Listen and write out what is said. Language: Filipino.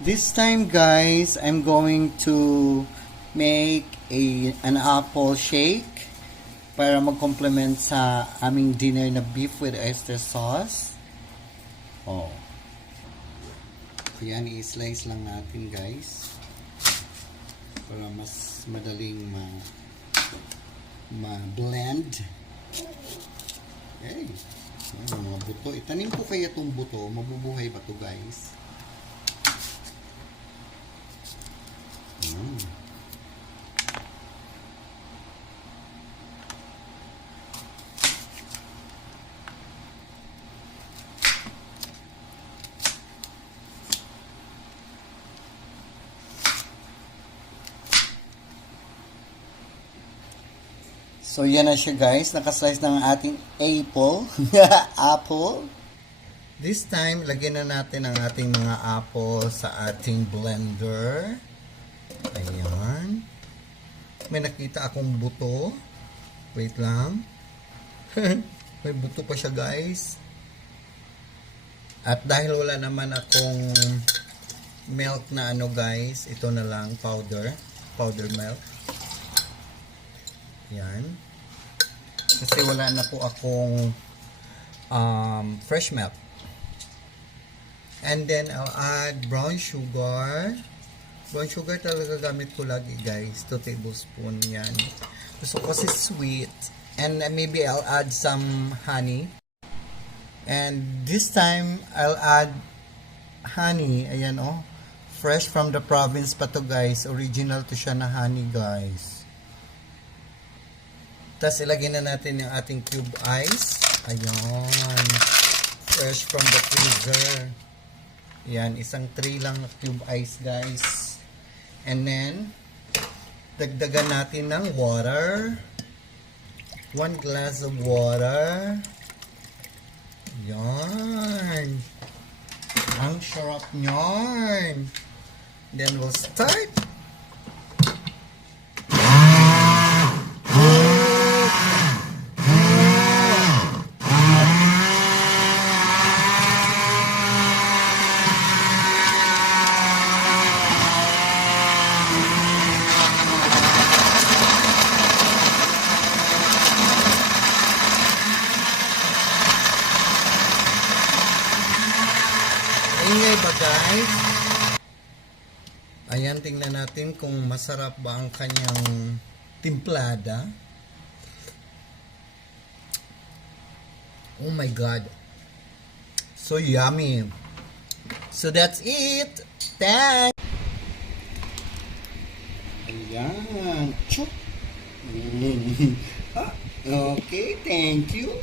This time guys, I'm going to make an apple shake para mag-complement sa aming dinner na beef with oyster sauce. Oh. Ayan, i-slice lang natin guys para mas madaling ma-blend. Okay. Ayan, mga buto. Itanim ko kaya itong buto. Mabubuhay ba to guys? So, yan na siya guys. Nakaslice ng ating apple. Apple. This time, lagyan na natin ang ating mga apple sa ating blender. Ayan. May nakita akong buto. Wait lang. May buto pa siya guys. At dahil wala naman akong milk na ano guys, ito na lang powder milk. Yan. Kasi wala na po akong fresh milk. And then I'll add brown sugar. Brown sugar talaga gamit ko lagi guys. 2 tablespoon yan. Gusto ko kasi sweet. And maybe I'll add some honey. And this time I'll add honey. Ayan oh. Fresh from the province pa to guys. Original to siya na honey guys. Tapos ilagay na natin yung ating cube ice. Ayan. Fresh from the freezer. Ayan. Isang tray lang na cube ice guys. And then, dagdagan natin ng water. 1 glass of water. Ayan. Ang sarap nyan. Then we'll start. Ingay ba guys? Ayan, tingnan natin kung masarap ba ang kanyang timplada. Oh my god. So yummy. So that's it. Thanks. Ayan. Chuk. Okay, thank you.